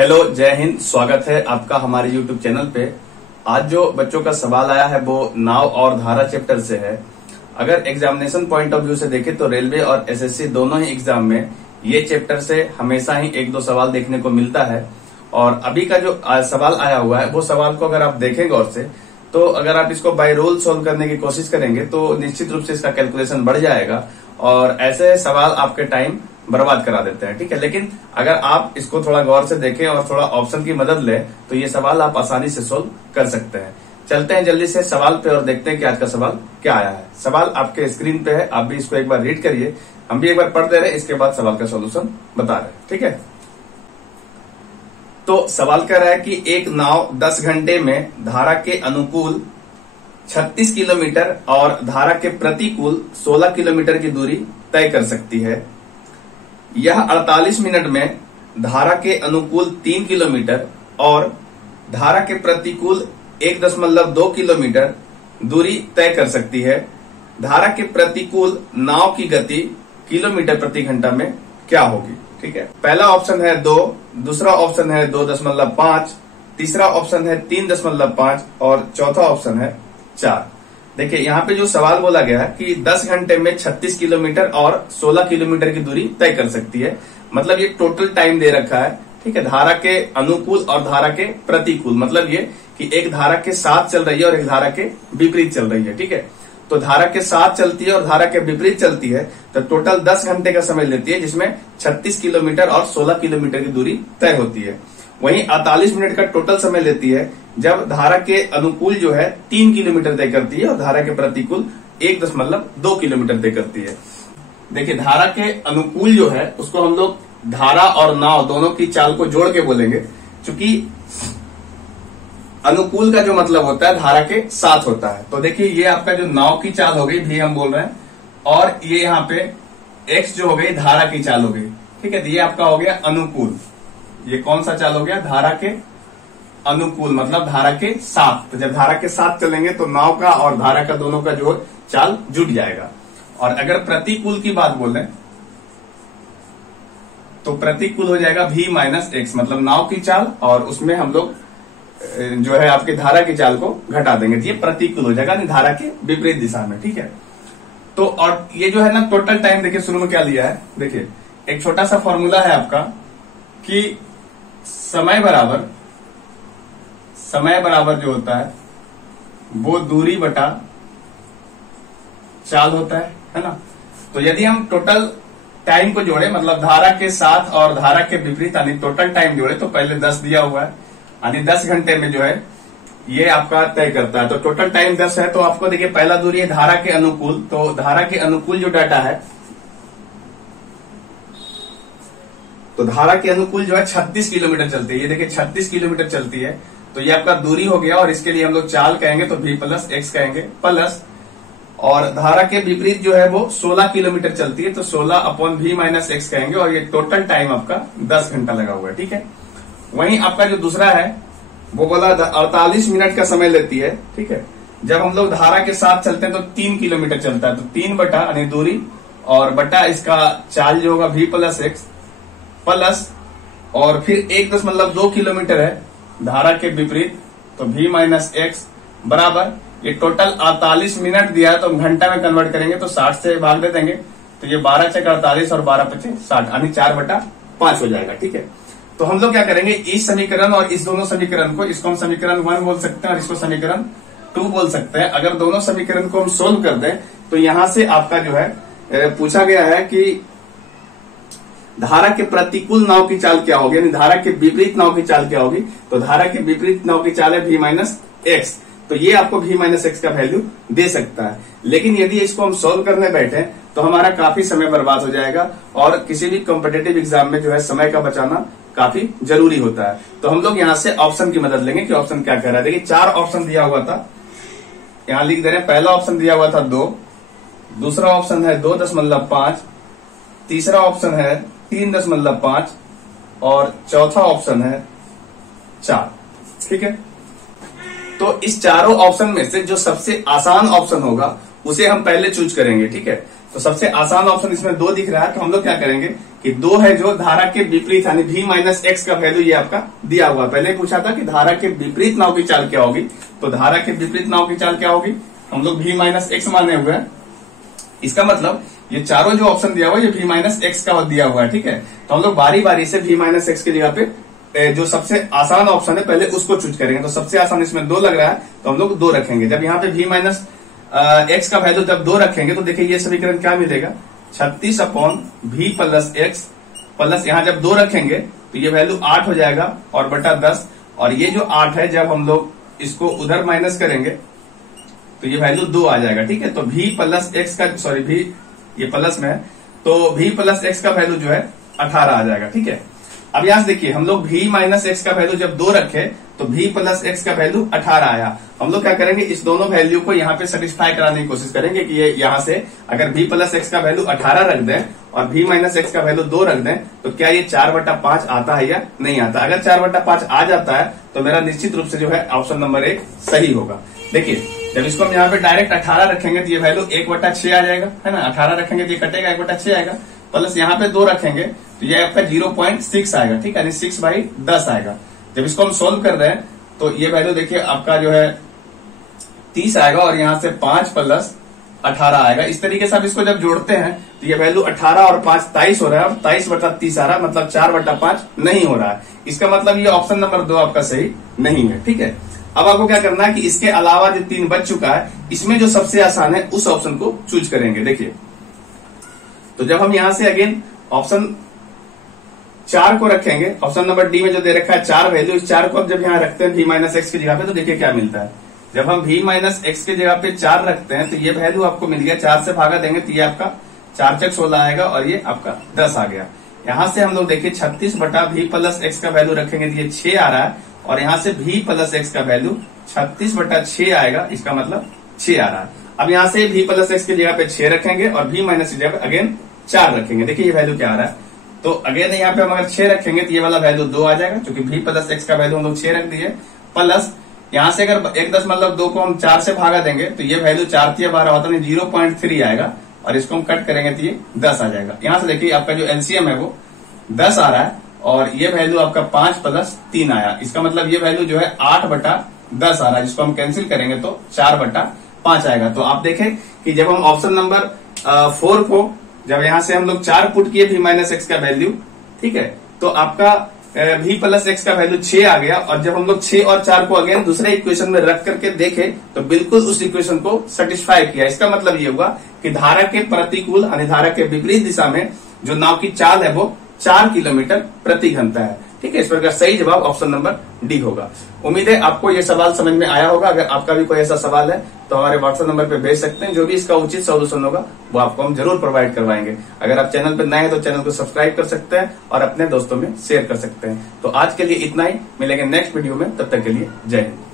Hello, जय हिंद। स्वागत है आपका हमारे YouTube चैनल पे। आज जो बच्चों का सवाल आया है वो नाव और धारा चैप्टर से है। अगर एग्जामिनेशन पॉइंट ऑफ व्यू से देखें तो रेलवे और एसएससी दोनों ही एग्जाम में ये चैप्टर से हमेशा ही एक दो सवाल देखने को मिलता है। और अभी का जो सवाल आया हुआ है वो सवाल को अगर आप देखें गौर से तो अगर आप इसको बाय रूल सोल्व करने की कोशिश करेंगे तो निश्चित रूप से इसका कैलकुलेशन बढ़ जाएगा और ऐसे सवाल आपके टाइम बर्बाद करा देते हैं। ठीक है, लेकिन अगर आप इसको थोड़ा गौर से देखें और थोड़ा ऑप्शन की मदद लें तो ये सवाल आप आसानी से सोल्व कर सकते हैं। चलते हैं जल्दी से सवाल पे और देखते हैं कि आज का सवाल क्या आया है। सवाल आपके स्क्रीन पे है, आप भी इसको एक बार रीड करिए, हम भी एक बार पढ़ दे रहे हैं, इसके बाद सवाल का सोल्यूशन बता रहे हैं। ठीक है, तो सवाल कह रहा है कि एक नाव 10 घंटे में धारा के अनुकूल 36 किलोमीटर और धारा के प्रतिकूल 16 किलोमीटर की दूरी तय कर सकती है। यह 48 मिनट में धारा के अनुकूल 3 किलोमीटर और धारा के प्रतिकूल 1.2 किलोमीटर दूरी तय कर सकती है। धारा के प्रतिकूल नाव की गति किलोमीटर प्रति घंटा में क्या होगी। ठीक है, पहला ऑप्शन है 2, दूसरा ऑप्शन है 2.5, तीसरा ऑप्शन है 3.5 और चौथा ऑप्शन है 4। देखिए यहाँ पे जो सवाल बोला गया है कि 10 घंटे में 36 किलोमीटर और 16 किलोमीटर की दूरी तय कर सकती है, मतलब ये टोटल टाइम दे रखा है। ठीक है, धारा के अनुकूल और धारा के प्रतिकूल, मतलब ये कि एक धारा के साथ चल रही है और एक धारा के विपरीत चल रही है। ठीक है, तो धारा के साथ चलती है और धारा के विपरीत चलती है तो टोटल 10 घंटे का समय लेती है, जिसमें 36 किलोमीटर और 16 किलोमीटर की दूरी तय होती है। वहीं 48 मिनट का टोटल समय लेती है जब धारा के अनुकूल जो है 3 किलोमीटर तय करती है और धारा के प्रतिकूल 1.2 किलोमीटर तय करती है। देखिए धारा के अनुकूल जो है उसको हम लोग धारा और नाव दोनों की चाल को जोड़ के बोलेंगे, क्योंकि अनुकूल का जो मतलब होता है धारा के साथ होता है। तो देखिए ये आपका जो नाव की चाल हो गई भी हम बोल रहे हैं, और ये यहाँ पे x जो हो गई धारा की चाल हो गई। ठीक है, तो ये आपका हो गया अनुकूल। ये कौन सा चाल हो गया? धारा के अनुकूल, मतलब धारा के साथ। तो जब धारा के साथ चलेंगे तो नाव का और धारा का दोनों का जो चाल जुट जाएगा। और अगर प्रतिकूल की बात बोलें तो प्रतिकूल हो जाएगा v-x, मतलब नाव की चाल, और उसमें हम लोग जो है आपकी धारा की चाल को घटा देंगे तो ये प्रतिकूल हो जाएगा, धारा के विपरीत दिशा में। ठीक है, तो और ये जो है ना टोटल टाइम, देखिए शुरू में क्या लिया है, देखिए एक छोटा सा फॉर्मूला है आपका कि समय बराबर जो होता है वो दूरी बटा चाल होता है ना। तो यदि हम टोटल टाइम को जोड़े, मतलब धारा के साथ और धारा के विपरीत यानी टोटल टाइम जोड़े, तो पहले 10 दिया हुआ है यानी 10 घंटे में जो है ये आपका तय करता है। तो टोटल टाइम 10 है। तो आपको देखिए पहला दूरी है धारा के अनुकूल, तो धारा के अनुकूल जो डाटा है तो धारा के अनुकूल जो है 36 किलोमीटर चलती है। ये देखिए 36 किलोमीटर चलती है, तो ये आपका दूरी हो गया और इसके लिए हम लोग चाल कहेंगे तो v+x कहेंगे प्लस, और धारा के विपरीत जो है वो 16 किलोमीटर चलती है तो 16/v-x कहेंगे, और ये टोटल टाइम आपका 10 घंटा लगा हुआ है। ठीक है, वहीं आपका जो दूसरा है वो बोला 48 मिनट का समय लेती है। ठीक है, जब हम लोग धारा के साथ चलते हैं तो 3 किलोमीटर चलता है, तो 3 बटा यानी दूरी और बटा इसका चाल जो होगा v+x प्लस, और फिर 1.2 किलोमीटर है धारा के विपरीत तो v-x बराबर, ये टोटल 48 मिनट दिया है तो हम घंटा में कन्वर्ट करेंगे तो 60 से भाग दे देंगे तो ये 12×4 = 48 और 12×5 = 60 यानी 4/5 हो जाएगा। ठीक है, तो हम लोग क्या करेंगे, इस समीकरण और इस दोनों समीकरण को, इसको हम समीकरण 1 बोल सकते हैं और इसको समीकरण 2 बोल सकते हैं। अगर दोनों समीकरण को हम सोल्व कर दें तो यहां से आपका जो है पूछा गया है कि धारा के प्रतिकूल नाव की चाल क्या होगी, यानी धारा के विपरीत नाव की चाल क्या होगी। तो धारा के विपरीत नाव की चाल है v-x, तो ये आपको v-x का वैल्यू दे सकता है। लेकिन यदि इसको हम सोल्व करने बैठे तो हमारा काफी समय बर्बाद हो जाएगा, और किसी भी कॉम्पिटेटिव एग्जाम में जो है समय का बचाना काफी जरूरी होता है। तो हम लोग यहाँ से ऑप्शन की मदद लेंगे कि ऑप्शन क्या कह रहा है। देखिए 4 ऑप्शन दिया हुआ था, यहाँ लिख दे रहे हैं। पहला ऑप्शन दिया हुआ था 2, दूसरा ऑप्शन है 2.5, तीसरा ऑप्शन है 3.5 और चौथा ऑप्शन है 4। ठीक है, तो इस चारों ऑप्शन में से जो सबसे आसान ऑप्शन होगा उसे हम पहले चूज करेंगे। ठीक है, तो सबसे आसान ऑप्शन इसमें 2 दिख रहा है, तो हम लोग क्या करेंगे कि 2 है जो धारा के विपरीत यानी v माइनस एक्स का वैल्यू ये आपका दिया हुआ। पहले पूछा था कि धारा के विपरीत नाव की चाल क्या होगी, तो धारा के विपरीत नाव की चाल क्या होगी, हम लोग v माइनस एक्स माने हुए हैं। इसका मतलब ये चारों जो ऑप्शन दिया हुआ है ये v माइनस एक्स का दिया हुआ है, ठीक है। तो हम लोग बारी बारी से v माइनस एक्स की जगह पे जो सबसे आसान ऑप्शन है पहले उसको चूज करेंगे। तो सबसे आसान इसमें 2 लग रहा है, तो हम लोग 2 रखेंगे। जब यहाँ पे v माइनस एक्स का वैल्यू जब 2 रखेंगे तो देखिए ये समीकरण क्या मिलेगा, 36 upon v plus x plus यहाँ जब 2 रखेंगे तो ये वैल्यू 8 हो जाएगा और बटा 10, और ये जो 8 है जब हम लोग इसको उधर माइनस करेंगे तो ये वैल्यू 2 आ जाएगा, ठीक है। तो v प्लस एक्स का सॉरी v ये प्लस में है, तो v प्लस एक्स का वैल्यू जो है 18 आ जाएगा, ठीक है। अब यहां से देखिए हम लोग v माइनस एक्स का वैल्यू जब 2 रखे तो v प्लस एक्स का वैल्यू 18 आया। हम लोग क्या करेंगे, इस दोनों वैल्यू को यहाँ पे सेटिस्फाई कराने की कोशिश करेंगे कि ये यहाँ से अगर v प्लस एक्स का वैल्यू 18 रख दें और v माइनस एक्स का वैल्यू 2 रख दें तो क्या ये 4/5 आता है या नहीं आता। अगर 4/5 आ जाता है तो मेरा निश्चित रूप से जो है ऑप्शन नंबर 1 सही होगा। देखिए जब इसको हम यहाँ पे डायरेक्ट 18 रखेंगे तो ये वैल्यू 1/6 आ जाएगा, है ना। 18 रखेंगे तो ये कटेगा, 1/6 आएगा, प्लस यहाँ पे 2 रखेंगे तो ये आपका 0.6 आएगा, ठीक है, यानी 6/10 आएगा। जब इसको हम सोल्व कर रहे हैं तो ये वैल्यू देखिए आपका जो है 30 आएगा और यहाँ से 5 प्लस 18 आएगा। इस तरीके से आप इसको जब जोड़ते हैं तो ये वैल्यू 18 और 5 23 हो रहा है और 23/30 आ रहा है, मतलब 4/5 नहीं हो रहा है। इसका मतलब ये ऑप्शन नंबर 2 आपका सही नहीं है, ठीक है। अब आपको क्या करना है कि इसके अलावा जो 3 बच चुका है इसमें जो सबसे आसान है उस ऑप्शन को चूज करेंगे। देखिए तो जब हम यहां से अगेन ऑप्शन 4 को रखेंगे, ऑप्शन नंबर डी में जो दे रखा है 4 वैल्यू, इस 4 को अब जब यहाँ रखते हैं v माइनस एक्स की जगह पे तो देखिए क्या मिलता है। जब हम v माइनस एक्स की जगह पे 4 रखते हैं तो ये वैल्यू आपको मिल गया, 4 से भागा देंगे तो ये आपका 4×16 आएगा और ये आपका 10 आ गया। यहां से हम लोग देखिए 36/v प्लस एक्स का वैल्यू रखेंगे तो ये 6 आ रहा है और यहां से v प्लस एक्स का वैल्यू 36/6 आएगा, इसका मतलब 6 आ रहा है। अब यहां से v प्लस एक्स की जगह पे 6 रखेंगे और v माइनस की जगह पे अगेन 4 रखेंगे। देखिए ये वैल्यू क्या आ रहा है, तो अगेन यहाँ पे हम अगर 6 रखेंगे तो ये वाला वैल्यू 2 आ जाएगा, क्योंकि v प्लस एक्स का वैल्यू हम लोग 6 रख दिए, प्लस यहाँ से अगर 1.2 को हम 4 से भागा देंगे तो ये वैल्यू 4×12 होता नहीं 0.3 आएगा और इसको हम कट करेंगे तो ये 10 आ जाएगा। यहाँ से देखिए आपका जो एलसीएम है वो 10 आ रहा है और ये वैल्यू आपका 5 + 3 आया। इसका मतलब ये वैल्यू जो है 8/10 आ रहा है, जिसको हम कैंसिल करेंगे तो 4/5 आएगा। तो आप देखें कि जब हम ऑप्शन नंबर 4 को जब यहां से हम लोग 4 पुट किए v माइनस एक्स का वैल्यू, ठीक है, तो आपका v प्लस एक्स का वैल्यू 6 आ गया। और जब हम लोग 6 और 4 को अगेन दूसरे इक्वेशन में रख करके देखे तो बिल्कुल उस इक्वेशन को सेटिस्फाई किया। इसका मतलब ये हुआ कि धारा के प्रतिकूल यानी धारा के विपरीत दिशा में जो नाव की चाल है वो 4 किलोमीटर प्रति घंटा है, ठीक है। इस पर का सही जवाब ऑप्शन नंबर डी होगा। उम्मीद है आपको ये सवाल समझ में आया होगा। अगर आपका भी कोई ऐसा सवाल है तो हमारे व्हाट्सएप नंबर पे भेज सकते हैं, जो भी इसका उचित सॉल्यूशन होगा वो आपको हम जरूर प्रोवाइड करवाएंगे। अगर आप चैनल पर नए हैं तो चैनल को सब्सक्राइब कर सकते हैं और अपने दोस्तों में शेयर कर सकते हैं। तो आज के लिए इतना ही, मिलेंगे नेक्स्ट वीडियो में, तब तक के लिए जय हिंद।